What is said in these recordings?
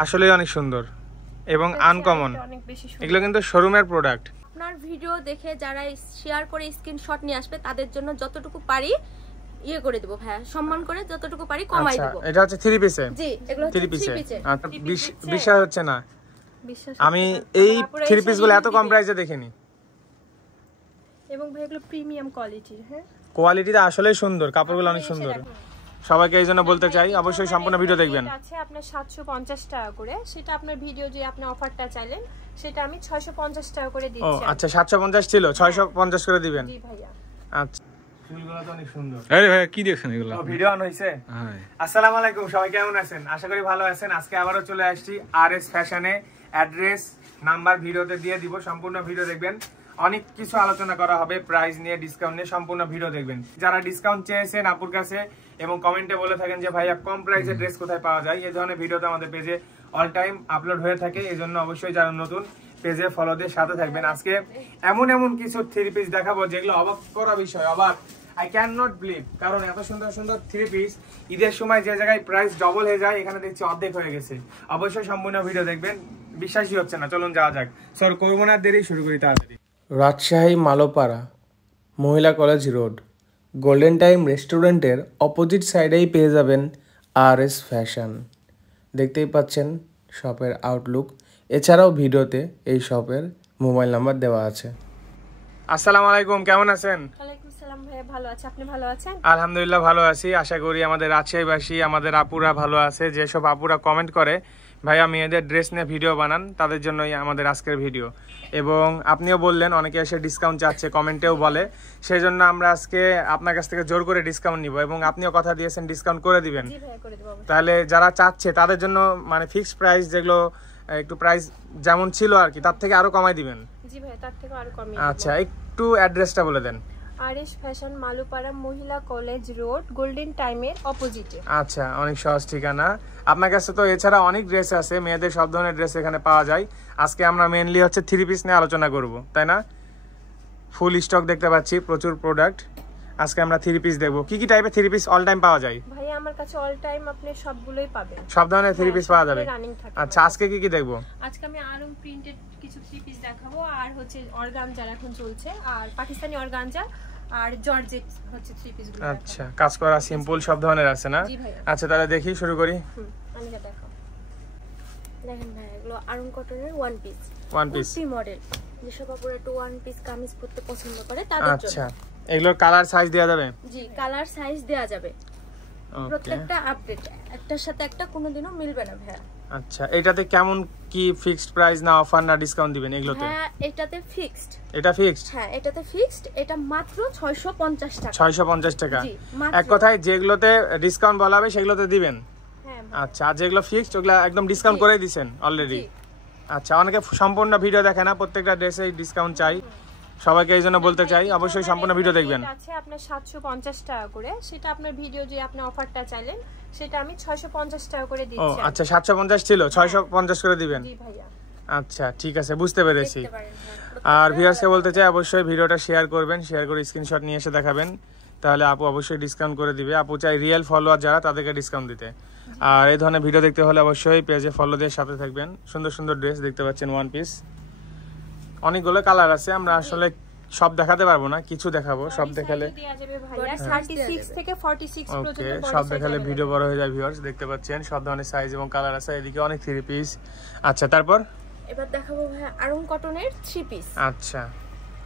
আসলে অনেক সুন্দর এবং আনকমন। এগুলো কিন্তু শোরুমের প্রোডাক্ট। আপনার ভিডিও দেখে যারা শেয়ার করে স্ক্রিনশট নিয়ে আসবে তাদের জন্য যতটুকু পারি ইয়ে করে দেব ভাই, সম্মান করে যতটুকু পারি কমাই দেব। এটা হচ্ছে 3 পিসে। জি, এগুলো হচ্ছে 3 পিসে। আচ্ছা, বিশ্বাস হচ্ছে না, আমি এই 3 পিসগুলো এত কম প্রাইসে দেখিনি। এবং ভাই এগুলো প্রিমিয়াম কোয়ালিটির। হ্যাঁ, কোয়ালিটিটা আসলেই সুন্দর, কাপড়গুলো অনেক সুন্দর। সবাইকে এই জন্য বলতে চাই অবশ্যই সম্পূর্ণ ভিডিও দেখবেন। আছে আপনার 750 টাকা করে, সেটা আপনার ভিডিও যে আপনি অফারটা চাইলেন সেটা আমি 650 টাকা করে দিচ্ছি। ও আচ্ছা, 750 ছিল, 650 করে দিবেন। জি ভাইয়া। আচ্ছা, ফুলগুলো তো অনেক সুন্দর। আরে ভাই কি দেখছেন এগুলো? ভিডিও অন হইছে? হ্যাঁ। আসসালামু আলাইকুম, সবাই কেমন আছেন? আশা করি ভালো আছেন। আজকে আবারো চলে আসছি আরএস ফ্যাশনে। অ্যাড্রেস নাম্বার ভিডিওতে দিয়ে দিব, সম্পূর্ণ ভিডিও দেখবেন। অনেক কিছু আলোচনা করা হবে, প্রাইস নিয়ে, ডিসকাউন্ট নিয়ে, সম্পূর্ণ ভিডিও দেখবেন। যারা ডিসকাউন্ট চেয়েছেন আপুর কাছে এবং কমেন্টে বলে থাকেন যে ভাইয়া কম প্রাইসে ড্রেস কোথায় পাওয়া যায়, এই ধরনের ভিডিও তো আমাদের পেজে অল টাইম আপলোড হয়ে থাকে। এই জন্য অবশ্যই যারা নতুন পেজে ফলোদের সাথে থাকবেন। আজকে এমন কিছু 3 পিস দেখাবো যেগুলো অবাক করা বিষয়, অবাক। I cannot believe, কারণ এত সুন্দর সুন্দর 3 পিস ঈদের সময় যে জায়গায় প্রাইস ডবল হয়ে যায়, এখানে দেখছি অর্ধেক হয়ে গেছে। অবশ্যই সম্পূর্ণ ভিডিও দেখবেন, বিশ্বাসই হচ্ছে না। চলুন যাওয়া যাক। স্যার করবো না দেরি, শুরু করি তাড়াতাড়ি। রাজশাহী মালোপাড়া মহিলা কলেজ রোড গোল্ডেন টাইম রেস্টুরেন্টের অপোজিট সাইডেই পেয়ে যাবেন আরএস ফ্যাশন। দেখতেই পাচ্ছেন শপের আউটলুক, এছাড়াও ভিডিওতে এই শপের মোবাইল নাম্বার দেওয়া আছে। আসসালামু আলাইকুম, কেমন আছেন? ওয়ালাইকুম আসসালাম ভাইয়া, ভালো আছি, আপনি ভালো আছেন? আলহামদুলিল্লাহ ভালো আছি। আশা করি আমাদের রাজশাহীবাসী, আমাদের আপুরা ভালো আছে। যেসব আপুরা কমেন্ট করে ভাইয়া মেয়েদের ড্রেস নিয়ে ভিডিও বানান, তাদের জন্যই আমাদের আজকের ভিডিও। এবং আপনিও বললেন অনেকে এসে ডিসকাউন্ট চাচ্ছে, কমেন্টেও বলে, সেই জন্য আমরা আজকে আপনার কাছ থেকে জোর করে ডিসকাউন্ট নিব এবং আপনিও কথা দিয়েছেন ডিসকাউন্ট করে দিবেন। জি ভাইয়া, করে দেব। তাহলে যারা চাচ্ছে তাদের জন্য মানে ফিক্সড প্রাইস, যেগুলো একটু প্রাইস যেমন ছিল আর কি, তার থেকে আরো কমাই দিবেন। জি ভাইয়া, তার থেকে আরো কমিয়ে। আচ্ছা, একটু অ্যাড্রেসটা বলে দেন। আরএস ফ্যাশন মালুপাড়া মহিলা কলেজ রোড গোল্ডেন টাইমের অপোজিটে। আচ্ছা, অনেক সহজ ঠিকানা। আপনার কাছে তো এছাড়া অনেক ড্রেস আছে, মেয়েদের সব ধরনের ড্রেস এখানে পাওয়া যায়। আজকে আমরা মেইনলি হচ্ছে 3 পিস নিয়ে আলোচনা করব, তাই না? ফুল স্টক দেখতে পাচ্ছি, প্রচুর প্রোডাক্ট। আজকে আমরা 3 পিস দেখব। কি কি টাইপের 3 পিস অল টাইম পাওয়া যায়? ভাই আমার কাছে অল টাইম আপনি সবগুলোই পাবেন, সব ধরনের 3 পিস পাওয়া যাবে। আচ্ছা, আজকে কি কি দেখব? আজকে আমি আরং প্রিন্টেড কিছু 3 পিস দেখাবো, আর হচ্ছে অর্গানজা এখন চলছে, আর পাকিস্তানি অর্গানজা আর জর্জেট হচ্ছে 3 পিস গুলো। আচ্ছা, কাজ করা সিম্পল সব ধরনের আছে না? জি ভাই। আচ্ছা, তাহলে দেখি, শুরু করি। আমি যা দেখাও, দেখেন ভাই এগুলো আরং কটনের ওয়ান পিস মডেল, যেসব আপুরা একটু ওয়ান পিস কামিজ পরতে পছন্দ করে তাদের জন্য। আচ্ছা, এগুলোর কালার সাইজ দেয়া যাবে? জি, কালার সাইজ দেয়া যাবে। প্রত্যেকটা আপডেট, একটার সাথে একটা কোনোদিনও মিলবে না ভাইয়া। আচ্ছা, এটাতে কেমন কি ফিক্সড প্রাইস না অফার না ডিসকাউন্ট দিবেন এগুলোতে? হ্যাঁ, এটাতে ফিক্সড। এটা ফিক্সড? হ্যাঁ, এটাতে ফিক্সড। এটা মাত্র 650 টাকা। 650 টাকা। জি, মাত্র। এক কথায় যেগুলোতে ডিসকাউন্ট বলা হবে সেগুলোতে দিবেন? হ্যাঁ। আচ্ছা, আর যেগুলো ফিক্সড ওগুলো একদম ডিসকাউন্ট করে দিবেন অলরেডি? আচ্ছা, অনেকে সম্পূর্ণ ভিডিও দেখে না, প্রত্যেকটা ড্রেসে ডিসকাউন্ট চাই। সবাইকে এই জন্য বলতে চাই অবশ্যই সম্পূর্ণ ভিডিও দেখবেন। আছে আপনার 750 টাকা করে, সেটা আপনার ভিডিও যে আপনি অফারটা চাইলেন সেটা আমি 650 টাকা করে দিচ্ছি। ও আচ্ছা, 750 ছিল, 650 করে দিবেন? জি ভাইয়া। আচ্ছা, ঠিক আছে, বুঝতে পেরেছি। আর ভিউয়ার্সকে বলতে চাই অবশ্যই ভিডিওটা শেয়ার করবেন, শেয়ার করে স্ক্রিনশট নিয়ে এসে দেখাবেন, তাহলে আপু অবশ্যই ডিসকাউন্ট করে দিবে। আপু চাই রিয়েল ফলোয়ার যারা, তাদেরকে ডিসকাউন্ট দিতে। আর এই ধরনের ভিডিও দেখতে হলে অবশ্যই পেজে ফলো দিয়ে সাথে থাকবেন। সুন্দর সুন্দর ড্রেস দেখতে পাচ্ছেন, ওয়ান পিস, অনেকগুলো কালার আছে। আমরা আসলে সব দেখাতে পারবো না, কিছু দেখাবো। সব দেখালে 36 থেকে 46 পর্যন্ত, ওকে, সব দেখালে ভিডিও বড় হয়ে যায়। ভিউয়ার্স দেখতে পাচ্ছেন সব ধরনের সাইজ এবং কালার আছে। এদিকে অনেক 3 পিস। আচ্ছা, তারপর এবার দেখাবো ভাই আরং কটনের 3 পিস। আচ্ছা,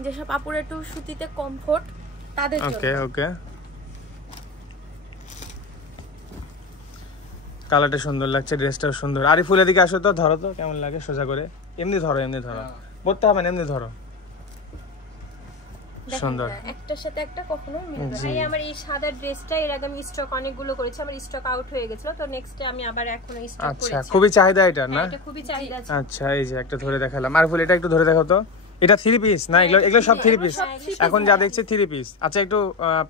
যেসব আপুরা একটু সুতিতে কমফোর্ট তাদের জন্য। ওকে ওকে, কালারটা সুন্দর লাগছে, ড্রেসটাও সুন্দর। আরিফুল এদিকে আসো তো, ধরো তো কেমন লাগে, সোজা করে। এমনি ধরো, এমনি ধরো, পড়তে হবে না, এমনি ধরো। সুন্দর, একটার সাথে একটা কখনো মিলবে না। এই আমার এই সাদা ড্রেসটা এর আগে আমি স্টক অনেকগুলো করেছি, আমার স্টক আউট হয়ে গেছিল, তো নেক্সট আমি আবার এখনো স্টক করেছি। আচ্ছা, খুবই চাহিদা এটা না? এটা খুবই চাহিদা আছে। আচ্ছা, এই যে একটা ধরে দেখালাম। আরিফুল এটা একটু ধরে দেখাও তো। এটা 3 পিস না? এগুলো সব 3 পিস এখন যা দেখছি 3 পিস। আচ্ছা, একটু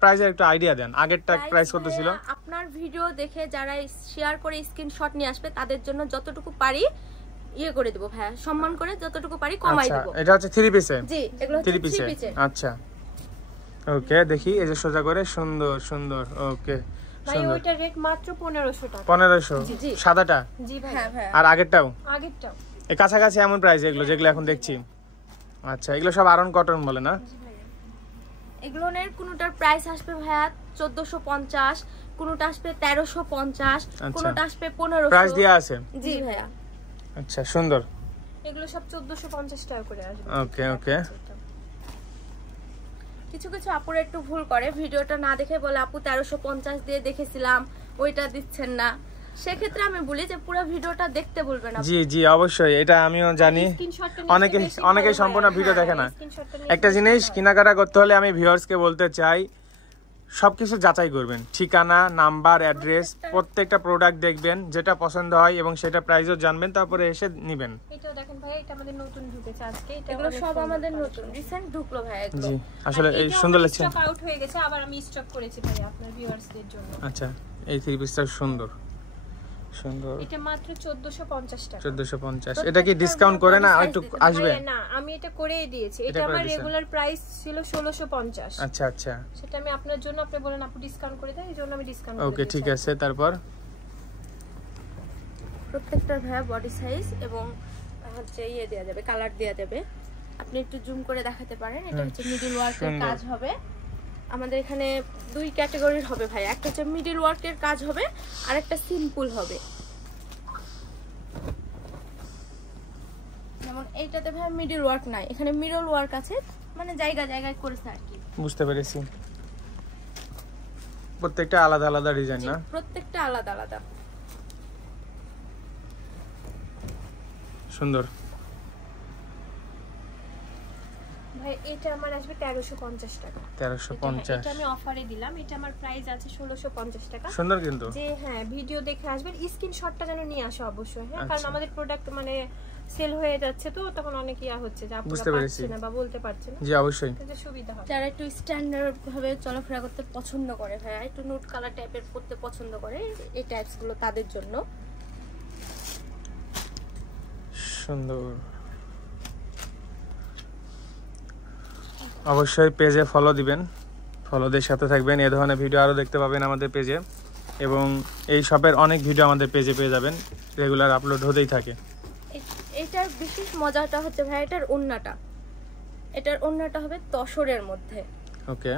প্রাইসের একটু আইডিয়া দেন। আগেরটা প্রাইস কত ছিল? আপনার ভিডিও দেখে যারা শেয়ার করে স্ক্রিনশট নিয়ে আসবে তাদের জন্য যতটুকু পারি ইয়ে করে দেব ভাইয়া, সম্মান করে যতটুকু পারি কমাই দেব। এটা হচ্ছে 3 পিসে? জি, এগুলো হচ্ছে 3 পিসে। আচ্ছা, ওকে, দেখি এই যে সোজা করে, সুন্দর সুন্দর। ওকে, ভাই ওইটা রেট মাত্র 1500 টাকা। 1500 সাদাটা? জি ভাই। হ্যাঁ ভাই। আর আগেরটাও? আগেরটাও এই কাছাকাছি এমন প্রাইস এগুলো যেগুলো এখন দেখছি? আচ্ছা, এগুলো সব আরন কটন বলে না? জি ভাই। এগুলোর কোনটার প্রাইস আসবে ভাইয়া 1450, কোনটা আসবে 1350, কোনটা আসবে 1500। প্রাইস দেয়া আছে? জি ভাইয়া। আচ্ছা, সুন্দর। এগুলো সব 1450 টাকা করে আসবে। ওকে ওকে। কিছু কিছু আপুরা একটু ভুল করে, ভিডিওটা না দেখে বলে আপু 1350 দিয়ে দেখেছিলাম, ওইটা দিচ্ছেন না। সেক্ষেত্রে আমি বলি যে পুরো ভিডিওটা দেখতে বলবেন। জি জি অবশ্যই, এটা আমিও জানি। অনেকেই সম্পূর্ণ ভিডিও দেখে না। একটা জিনিস কেনাকাটা করতে হলে আমি ভিউয়ার্সকে বলতে চাই, সবকিছু যাচাই করবেন, ঠিকানা, নাম্বার, অ্যাড্রেস, প্রত্যেকটা প্রোডাক্ট দেখবেন, যেটা পছন্দ হয় এবং সেটা প্রাইসও জানবেন, তারপরে এসে নেবেন। এটা দেখেন ভাই, এটা আমাদের নতুন ঢুকেছে আজকে, এগুলো সব আমাদের নতুন রিসেন্ট ঢুকলো ভাই এগুলো। জি আসলে এই সুন্দর লাগছে। স্টক আউট হয়ে গেছে, আবার আমি স্টক করেছি ভাই আপনার ভিউয়ার্সদের জন্য। আচ্ছা, এই থ্রি পিসটা সুন্দর সুন্দর। এটা মাত্র 1450 টাকা। 1450। এটা কি ডিসকাউন্ট করে না একটু আসবে? না, আমি এটা করেই দিয়েছি। এটা আমার রেগুলার প্রাইস ছিল 1650। আচ্ছা আচ্ছা, সেটা আমি আপনার জন্য, আপনি বলেন আপু ডিসকাউন্ট করে দেন, এইজন্য আমি ডিসকাউন্ট করে ওকে ঠিক আছে। তারপর প্রত্যেকটা ভাইয়া বডি সাইজ এবং হচ্ছে ইয়ে দেয়া যাবে, কালার দেয়া যাবে। আপনি একটু জুম করে দেখাতে পারেন। এটা হচ্ছে মিডল ওয়ার্কের কাজ হবে। আমাদের এখানে দুই ক্যাটাগরির হবে ভাই, একটা হচ্ছে মিডল ওয়ার্কের কাজ হবে আর একটা সিম্পল হবে। যেমন এইটাতে ভাই মিডল ওয়ার্ক নাই, এখানে মিডল ওয়ার্ক আছে, মানে জায়গা জায়গায় করেছে আর কি। বুঝতে পেরেছি। প্রত্যেকটা আলাদা আলাদা ডিজাইন না? প্রত্যেকটা আলাদা আলাদা। সুন্দর ভাই এটা আমার আসবে 1350 টাকা। 1350। এটা আমি অফারে দিলাম, এটা আমার প্রাইস আছে 1650 টাকা। সুন্দর কিন্তু। যে হ্যাঁ, ভিডিও দেখে আসবেন, স্ক্রিনশটটা যেন নিয়ে আসো অবশ্যই। হ্যাঁ, কারণ আমাদের প্রোডাক্ট মানে সেল হয়ে যাচ্ছে, তো তখন অনেক ইয়া হচ্ছে যে আপুরা পাচ্ছে না বা বলতে পারছে না। জি অবশ্যই, এতে সুবিধা হয়। যারা একটু স্ট্যান্ডার্ড ভাবে চলাফেরা করতে পছন্দ করে ভাই, একটু নুট কালার টাইপের পরতে পছন্দ করে, এই টাইপস গুলো তাদের জন্য সুন্দর। অবশ্যই পেজে ফলো দিবেন, ফলোদের সাথে থাকবেন। এই ধরনের ভিডিও আরও দেখতে পাবেন আমাদের পেজে, এবং এই শপের অনেক ভিডিও আমাদের পেজে পেয়ে যাবেন, রেগুলার আপলোড হতেই থাকে। এটার বিশেষ মজাটা হচ্ছে ভাই, এটার ওন্নাটা হবে তসরের মধ্যে। ওকে,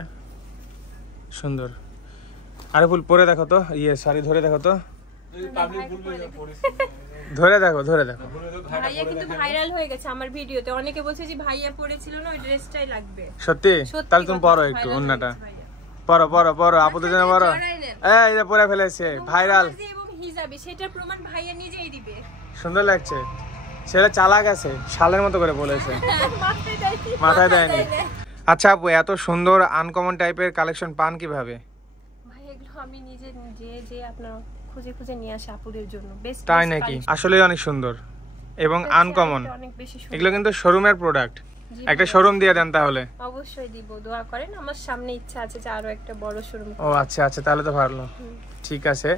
সুন্দর। আরে ফুল পরে দেখো তো, শাড়ি ধরে দেখো তো, ধরে দেখো ভাইয়া কিন্তু ভাইরাল হয়ে গেছে আমার ভিডিওতে, অনেকে বলছে যে ভাইয়া পরেছিল না, ওই ড্রেসটাই লাগবে। সত্যি? তাহলে তুমি পরো একটু ওন্নাটা, পরো আপুদের জন্য পরো। এই যে পরে ফেলেছে, ভাইরাল এবং হিজাবি, সেটার প্রমাণ ভাইয়া নিজেই দিবে। সুন্দর লাগছে, ছেলে চালাক আছে, শালের মতো করে বলেছে, মাথায় দেয়নি। আচ্ছা আপু, এত সুন্দর আনকমন টাইপের কালেকশন পান কিভাবে? ভাই এগুলো আমি নিজে যে আপনার খুঁজে খুঁজে নিয়ে আসি আপুদের জন্য। বেস্ট। তাই নাকি? আসলেই অনেক সুন্দর এবং আনকমন। এগুলো কিন্তু শোরুমের প্রোডাক্ট। একটা শোরুম দিয়ে দেন তাহলে। অবশ্যই দিব, দোয়া করেন। আমার সামনে ইচ্ছা আছে যে আরো একটা বড় শোরুম। ও আচ্ছা আচ্ছা, তাহলে তো ভালো। ঠিক আছে,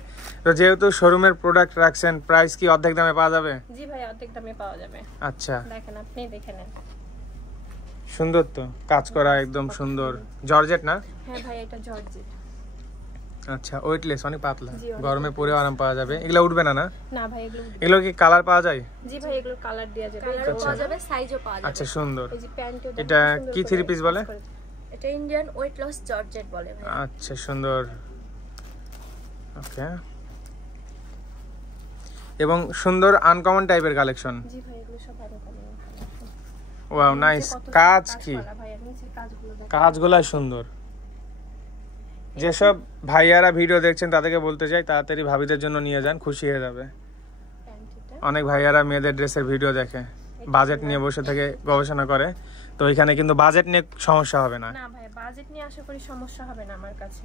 তো যেহেতু শোরুমের প্রোডাক্ট রাখছেন, প্রাইস কি অর্ধেক দামে পাওয়া যাবে? জি ভাই, অর্ধেক দামে পাওয়া যাবে। আচ্ছা, দেখেন, আপনি দেখে নেন। সুন্দর তো, কাজ করা একদম সুন্দর। জর্জেট না? হ্যাঁ ভাই, এটা জর্জেট। আচ্ছা, ওয়েটলেস, অনেক পাতলা, গরমে পরে আরাম পাওয়া যাবে। এগুলো উঠবে না? না ভাই, এগুলো কি কালার পাওয়া যায়? জি ভাই, এগুলো কালার দেয়া যাবে, কালারও পাওয়া যাবে, সাইজও পাওয়া যাবে। আচ্ছা সুন্দর। এই যে প্যান্টও, এটা কি থ্রি পিস বলে? এটা ইন্ডিয়ান ওয়েট লস জর্জেট বলে ভাই। আচ্ছা সুন্দর। ওকে, এবং সুন্দর আনকমন টাইপের কালেকশন। জি ভাই, এগুলো সব আনকমন। Wow, nice. কাজ কি, কাজগুলো সুন্দর। যেসব ভাইয়ারা ভিডিও দেখছেন তাদেরকে বলতে চাই, তাড়াতাড়ি ভাবিদের জন্য নিয়ে যান, খুশি হয়ে যাবে। অনেক ভাইয়ারা মেয়েদের ড্রেসের ভিডিও দেখে, বাজেট নিয়ে বসে থেকে গবেষণা করে, তো এখানে কিন্তু বাজেট নিয়ে সমস্যা হবে না। না ভাই, বাজেট নিয়ে আশা করি সমস্যা হবে না আমার কাছে।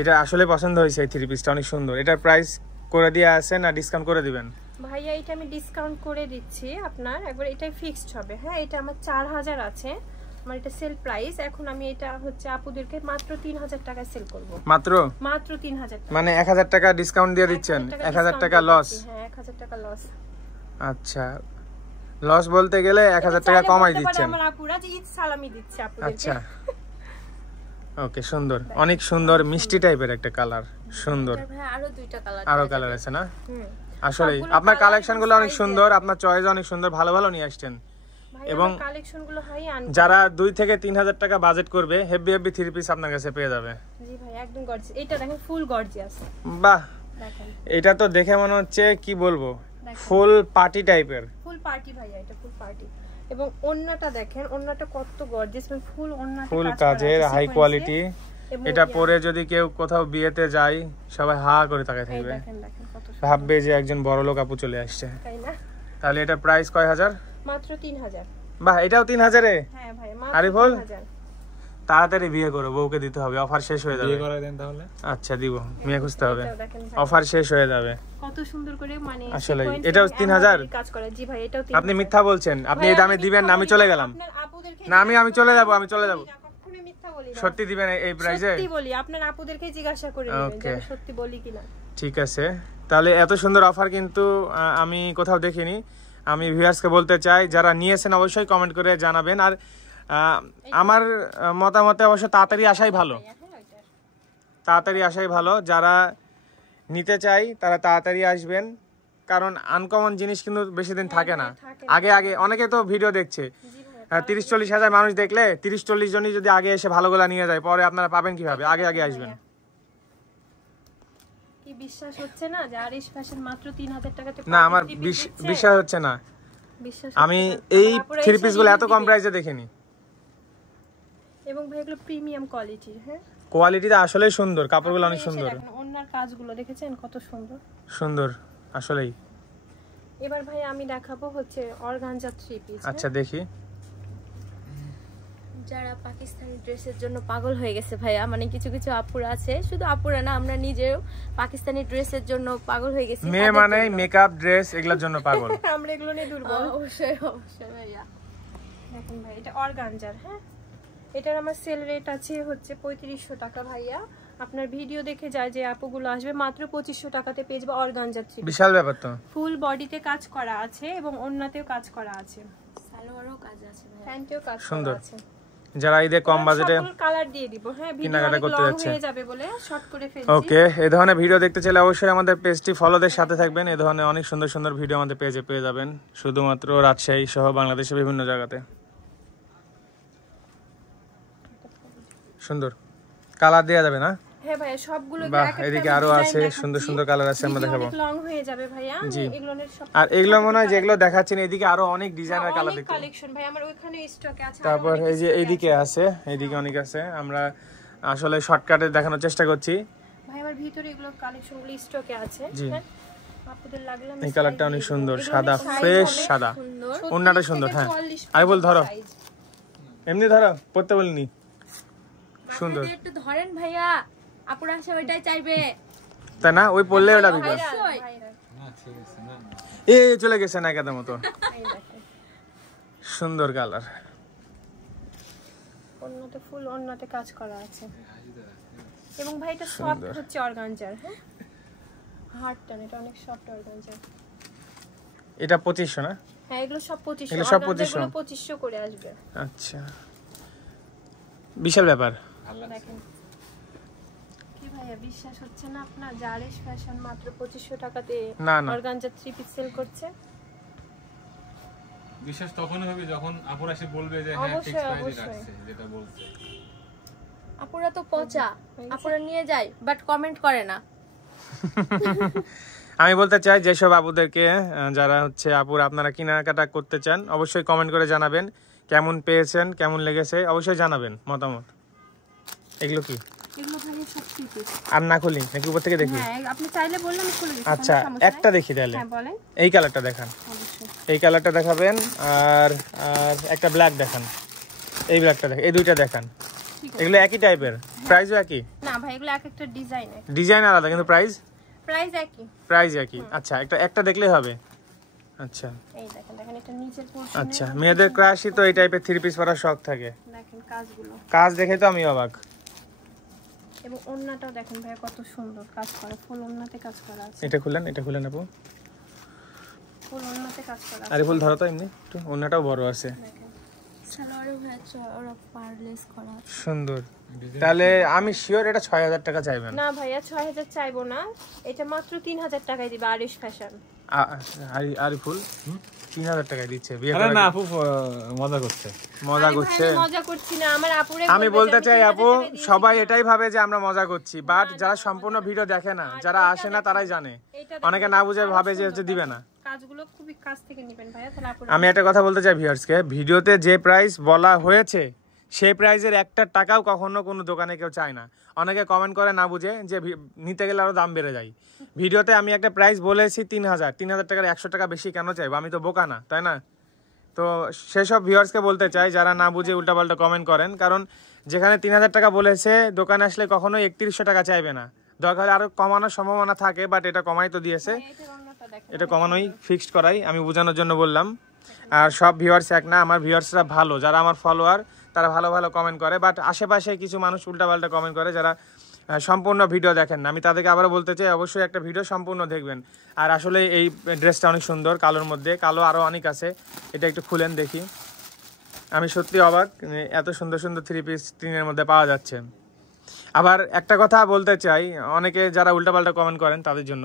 এটা আসলে পছন্দ হয়েছে, এই থ্রি পিসটা অনেক সুন্দর। এটার প্রাইস করে দিয়ে আছে না ডিসকাউন্ট করে দিবেন? ভাইয়া এটা আমি ডিসকাউন্ট করে দিচ্ছি আপনার, একবার এটাই ফিক্সড হবে। হ্যাঁ, এটা আমার 4000 আছে, আমার এটা সেল প্রাইস। এখন আমি এটা হচ্ছে আপুদেরকে মাত্র 3000 টাকায় সেল করব। মাত্র 3000 টাকা, মানে 1000 টাকা ডিসকাউন্ট দিয়ে দিচ্ছেন? 1000 টাকা লস? হ্যাঁ, 1000 টাকা লস। আচ্ছা, লস বলতে গেলে 1000 টাকা কমাই দিচ্ছেন? আমার আপুরা যে ঈদ সালামি দিচ্ছে আপুদেরকে। আচ্ছা, ওকে, সুন্দর, অনেক সুন্দর মিষ্টি টাইপের একটা কালার, সুন্দর। ভাই আরো দুইটা কালার, আরো কালার আছে না? আসলে আপনার কালেকশন গুলো অনেক সুন্দর, আপনার চয়েস অনেক সুন্দর, ভালো ভালো নিয়ে আসছেন। এবং কালেকশন গুলো হয় যারা 2 থেকে 3000 টাকা বাজেট করবে, হেভি হেভি 3 পিস আপনার কাছে পেয়ে যাবে। জি ভাই একদম গর্জিয়াস। এটা দেখেন ফুল গর্জিয়াস। বাহ, দেখেন এটা তো দেখে মনে হচ্ছে কি বলবো, ফুল পার্টি টাইপের। ফুল পার্টি ভাইয়া, এটা ফুল পার্টি। এবং ওন্নাটা দেখেন, ওন্নাটা কত গর্জিয়াস, মানে ফুল ওন্নাতে ফুল কাজের হাই কোয়ালিটি। এটা পরে যদি কেউ কোথাও বিয়েতে যায়, সবাই হা করে তাকায় থাকবে, ভাববে যে একজন বড় লোক আপু চলে আসছে, তাই না? তাহলে এটা প্রাইস কয় হাজার? মাত্র 3000। বাহ, এটাও 3000 এ? হ্যাঁ ভাই মাত্র আরিফুল 3000। তাড়াতাড়ি বিয়ে করো, বউকে দিতে হবে, অফার শেষ হয়ে যাবে। বিয়ে করাই দেন তাহলে। আচ্ছা দিব, মেয়ে খুঁজতে হবে, অফার শেষ হয়ে যাবে। কত সুন্দর করে মানে আসলে এটাও 3000 কাজ করে। জি ভাই এটাও 3000। আপনি মিথ্যা বলছেন, আপনি এই দামে দিবেন না, আমি চলে গেলাম। আপনার আপুদেরকে না, আমি চলে যাব, আমি চলে যাব। কখনো মিথ্যা বলি না, সত্যি দিবেন এই প্রাইসে? সত্যি বলি, আপনার আপুদেরকে জিজ্ঞাসা করে নেবেন যে আমি সত্যি বলি কিনা। ঠিক আছে, তাহলে এত সুন্দর অফার কিন্তু আমি কোথাও দেখিনি। আমি ভিউয়ার্সকে বলতে চাই, যারা নিয়েছেন অবশ্যই কমেন্ট করে জানাবেন। আর আমার মতামতে অবশ্য তাড়াতাড়ি আসাই ভালো, তাড়াতাড়ি আসাই ভালো। যারা নিতে চাই তারা তাড়াতাড়ি আসবেন, কারণ আনকমন জিনিস কিন্তু বেশি দিন থাকে না। আগে আগে অনেকে তো ভিডিও দেখছে, 30-40 হাজার মানুষ দেখলে 30-40 জনই যদি আগে এসে ভালোগুলা নিয়ে যায়, পরে আপনারা পাবেন কিভাবে? আগে আগে আসবেন। কি বিশ্বাস হচ্ছে না যে আরিশ ফ্যাশন মাত্র 3000 টাকাতে? না, আমার বিশ্বাস হচ্ছে না। আমি এই 3 পিস গুলো এত কম প্রাইসে দেখিনি। এবং ভাই এগুলো প্রিমিয়াম কোয়ালিটির। হ্যাঁ, কোয়ালিটিটা আসলেই সুন্দর, কাপড়গুলো অনেক সুন্দর। ওনার কাজগুলো দেখেছেন কত সুন্দর সুন্দর আসলেই। এবার ভাই আমি দেখাবো হচ্ছে অর্গানজা 3 পিস। আচ্ছা দেখি। যারা পাকিস্তানি ড্রেসের জন্য পাগল হয়ে গেছে ভাইয়া, মানে কিছু কিছু আপুরা আছে, শুধু আপুরা না আমরা নিজেও পাকিস্তানি ড্রেসের জন্য পাগল হয়ে গেছি। মেয়ে মানে মেকআপ ড্রেস এগুলোর জন্য পাগল। আমরা এগুলো নিয়ে দুর্বল। অবশ্যই অবশ্যই ভাইয়া। দেখুন ভাই এটা অর্গানজার। হ্যাঁ, এটার আমার সেল রেট আছে হচ্ছে 3500 টাকা ভাইয়া। আপনার ভিডিও দেখে যায় যে আপুগুলো আসবে, মাত্র 2500 টাকাতে পেয়ে যাবে অর্গানজা 3 পিস। বিশাল ব্যাপার তো। ফুল বডিতে কাজ করা আছে এবং ওন্নাতেও কাজ করা আছে, সালোয়ারও কাজ আছে ভাইয়া, প্যান্টেও কাজ করা আছে। যারা ঈদে কম বাজেটে কালার দিয়ে দিব। হ্যাঁ, ভিডিও করতে যাচ্ছে হয়ে যাবে বলে শর্ট করে ফেলছি। ওকে, এই ধরনের ভিডিও দেখতে চাইলে অবশ্যই আমাদের পেজটি ফলোদের সাথে থাকবেন। এই ধরনের অনেক সুন্দর সুন্দর ভিডিও আমাদের পেজে পেয়ে যাবেন, শুধুমাত্র রাজশাহী সহ বাংলাদেশের বিভিন্ন জায়গাতে। সুন্দর কালার দেয়া যাবে না? হ্যাঁ ভাইয়া, সবগুলো এদিকে আরো আছে সুন্দর সুন্দর কালার আছে, আমরা দেখাবো। লং হয়ে যাবে ভাইয়া এগুলোর সব। আর এগুলো মনে হয় যেগুলো দেখাচ্ছেন এদিকে আরো অনেক ডিজাইনার কালার দেখতে। কালেকশন ভাই আমার ওখানে স্টকে আছে। তারপর এই যে এইদিকে আছে, এইদিকে অনেক আছে। আমরা আসলে শর্টকাটে দেখানোর চেষ্টা করছি ভাই। আমার ভিতরে এগুলো কালেকশনগুলো স্টকে আছে। হ্যাঁ, আপনাদের লাগলে এই কালারটা অনেক সুন্দর, সাদা ফ্রেশ সাদা, ওন্নাটা সুন্দর। হ্যাঁ আই বল ধরো, এমনি ধরো, পড়তে বলিনি। সুন্দর একটু ধরেন ভাইয়া, আপুরা আসে ওইটাই চাইবে, তাই না? ওই পড়লে ওটা বিপদ। এ চলে গেছে না কাদের মতো। সুন্দর কালার, ওন্নাতে ফুল ওন্নাতে কাজ করা আছে। এবং ভাই এটা সফট হচ্ছে অর্গানজার। হ্যাঁ, হার্ড টান, এটা অনেক সফট অর্গানজার। এটা 2500 না? হ্যাঁ, এগুলো সব 2500, এগুলো সব 2500 করে আসবে। আচ্ছা, বিশাল ব্যাপার। দেখেন কি ভাইয়া, বিশ্বাস হচ্ছে না আপনার? জারিশ ফ্যাশন মাত্র 2500 টাকাতে অর্গানজা 3 পিস সেল করছে। বিশ্বাস তখনই হবে যখন আপুরা এসে বলবে যে হ্যাঁ ফিক্স প্রাইসে রাখছে, যেটা বলছে। আপুরা তো পচা, আপুরা নিয়ে যায় বাট কমেন্ট করে না। আমি বলতে চাই যেসব আপুদেরকে, যারা হচ্ছে আপুরা আপনারা কেনাকাটা করতে চান, অবশ্যই কমেন্ট করে জানাবেন কেমন পেয়েছেন, কেমন লেগেছে, অবশ্যই জানাবেন মতামত। এগুলো কি? এগুলো ভাই সব 3 পিস। আর না খুলি নাকি উপর থেকে দেখি? হ্যাঁ, আপনি চাইলে বললে আমি খুলে দিচ্ছি। আচ্ছা, একটা দেখি তাহলে। হ্যাঁ বলেন। এই কালারটা দেখান। অবশ্যই এই কালারটা দেখাবেন, আর আর একটা ব্ল্যাক দেখান। এই ব্ল্যাকটা দেখান, এই দুইটা দেখান। এগুলো একই টাইপের, প্রাইসও একই? না ভাই, এগুলো এক একটা ডিজাইন, ডিজাইন আলাদা কিন্তু প্রাইস একই। প্রাইস একই। আচ্ছা, একটা দেখলেই হবে। আচ্ছা, এই দেখেন দেখেন এটা নিচের পোরশন। আচ্ছা, মেয়েদের ক্রাশই তো এই টাইপের 3 পিস পরার শখ থাকে। দেখেন কাজগুলো, কাজ দেখে তো আমি অবাক। এবং ওন্নাটাও দেখেন ভাই কত সুন্দর কাজ করা, ফুল ওন্নাতে কাজ করা আছে। এটা খুলেন আপু, ফুল ওন্নাতে কাজ করা আছে। আরে ফুল ধরো তো এমনি একটু, ওন্নাটাও বড় আছে। দেখেন সালোয়ারে ভাই ওরা পারলেস করা সুন্দর। তাহলে আমি শিওর এটা 6000 টাকা চাইবেন না ভাইয়া, 6000 চাইবো না, এটা মাত্র 3000 টাকায় দিবে আরিশ ফ্যাশন। আরিফুল 3000 টাকায় দিচ্ছে। আরে না আপু মজা করছে। মজা করছে? মজা করছি না, আমার আপুরে আমি বলতে চাই আপু, সবাই এটাই ভাবে যে আমরা মজা করছি, বাট যারা সম্পূর্ণ ভিডিও দেখে না, যারা আসে না তারাই জানে। অনেকে না বুঝে ভাবে যে দিবে না। কাজগুলো খুবই কাছ থেকে নেবেন ভাইয়া, তাহলে আপুরে। আমি একটা কথা বলতে চাই ভিউয়ার্সকে, ভিডিওতে যে প্রাইস বলা হয়েছে সেই প্রাইসের একটা টাকাও কখনো কোনো দোকানে কেউ চায় না। অনেকে কমেন্ট করে না বুঝে যে নিতে গেলে আরো দাম বেড়ে যায়। ভিডিওতে আমি একটা প্রাইস বলেছি 3000 টাকার 100 টাকা বেশি কেন চাইবো? আমি তো বোকা না, তাই না? তো সেসব ভিউয়ার্সকে বলতে চাই যারা না বুঝে উল্টাপাল্টা কমেন্ট করেন, কারণ যেখানে 3000 টাকা বলেছে দোকানে আসলে কখনো 3100 টাকা চাইবে না। দরকার আরো কমানোর সম্ভাবনা থাকে, বাট এটা কমাই তো দিয়েছে, এটা কমানোই ফিক্সড করাই আমি বোঝানোর জন্য বললাম। আর সব ভিউয়ার্স এক না, আমার ভিউয়ার্সরা ভালো, যারা আমার ফলোয়ার তারা ভালো ভালো কমেন্ট করে, বাট আশেপাশে কিছু মানুষ উল্টাপাল্টা কমেন্ট করে যারা সম্পূর্ণ ভিডিও দেখেন না। আমি তাদেরকে আবারও বলতে চাই অবশ্যই একটা ভিডিও সম্পূর্ণ দেখবেন। আর আসলে এই ড্রেসটা অনেক সুন্দর, কালোর মধ্যে, কালো আরও অনেক আছে। এটা একটু খুলেন দেখি, আমি সত্যি অবাক এত সুন্দর সুন্দর 3 পিস স্ক্রিনের মধ্যে পাওয়া যাচ্ছে। আবার একটা কথা বলতে চাই, অনেকে যারা উল্টাপাল্টা কমেন্ট করেন তাদের জন্য,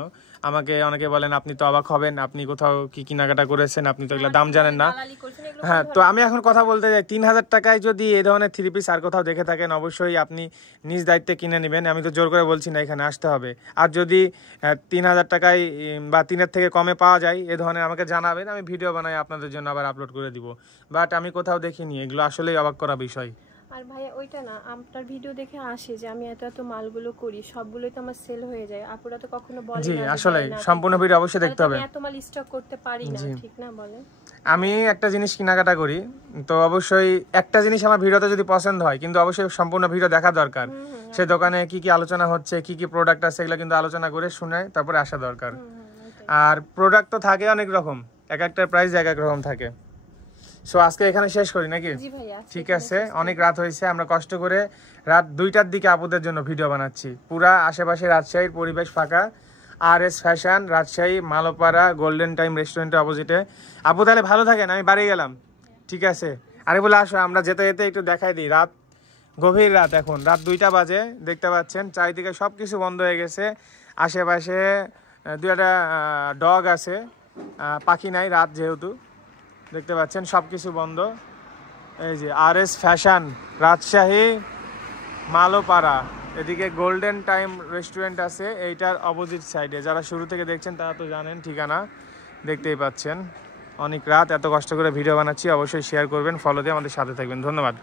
আমাকে অনেকে বলেন আপনি তো অবাক হবেন, আপনি কোথাও কি কেনাকাটা করেছেন, আপনি তো এগুলো দাম জানেন না। হ্যাঁ, তো আমি এখন কথা বলতে চাই, 3000 টাকায় যদি এই ধরনের 3 পিস আর কোথাও দেখে থাকেন অবশ্যই আপনি নিজ দায়িত্বে কিনে নেবেন। আমি তো জোর করে বলছি না এখানে আসতে হবে। আর যদি 3000 টাকায় বা 3-এর থেকে কমে পাওয়া যায় এ ধরনের আমাকে জানাবেন, আমি ভিডিও বানাই আপনাদের জন্য আবার আপলোড করে দিব। বাট আমি কোথাও দেখিনি, এগুলো আসলেই অবাক করা বিষয়। আর ভাইয়া ওইটা না, আপনার ভিডিও দেখে আসে যে আমি এত এত মালগুলো করি, সবগুলোই তো আমার সেল হয়ে যায়। আপুরা তো কখনো বলে না। জি, আসলে সম্পূর্ণ ভিডিও অবশ্যই দেখতে হবে। আমি এত মাল স্টক করতে পারি না, ঠিক না বলেন? আমি একটা জিনিস কেনাকাটা করি, তো অবশ্যই একটা জিনিস আমার ভিডিওতে যদি পছন্দ হয়, কিন্তু অবশ্যই সম্পূর্ণ ভিডিও দেখা দরকার। সে দোকানে কি কি আলোচনা হচ্ছে, কি কি প্রোডাক্ট আছে, এগুলো কিন্তু আলোচনা করে শুনে তারপরে আসা দরকার। আর প্রোডাক্ট তো থাকে অনেক রকম, এক একটা প্রাইস এক এক রকম থাকে। সো আজকে এখানে শেষ করি নাকি? ঠিক আছে, অনেক রাত হয়েছে, আমরা কষ্ট করে রাত 2টার দিকে আপুদের জন্য ভিডিও বানাচ্ছি। পুরা আশেপাশে রাজশাহীর পরিবেশ ফাঁকা। RS fashion, Rajshahi Malopara golden time রেস্টুরেন্টের অপোজিটে। আপু তাহলে ভালো থাকেন, আমি বাড়ি গেলাম। ঠিক আছে, আরে বলে আসো, আমরা যেতে যেতে একটু দেখাই দিই। রাত গভীর রাত, এখন রাত 2টা বাজে। দেখতে পাচ্ছেন চারিদিকে সব কিছু বন্ধ হয়ে গেছে। আশেপাশে 2-একটা ডগ আছে, পাখি নাই, রাত যেহেতু। দেখতে পাচ্ছেন সব কিছু বন্ধ। এই যে RS ফ্যাশন রাজশাহী মালোপাড়া, এদিকে গোল্ডেন টাইম রেস্টুরেন্ট আছে এইটার অপোজিট সাইডে। যারা শুরু থেকে দেখছেন তারা তো জানেন ঠিকানা, দেখতেই পাচ্ছেন। অনেক রাত, এত কষ্ট করে ভিডিও বানাচ্ছি, অবশ্যই শেয়ার করবেন, ফলো দিয়ে আমাদের সাথে থাকবেন। ধন্যবাদ।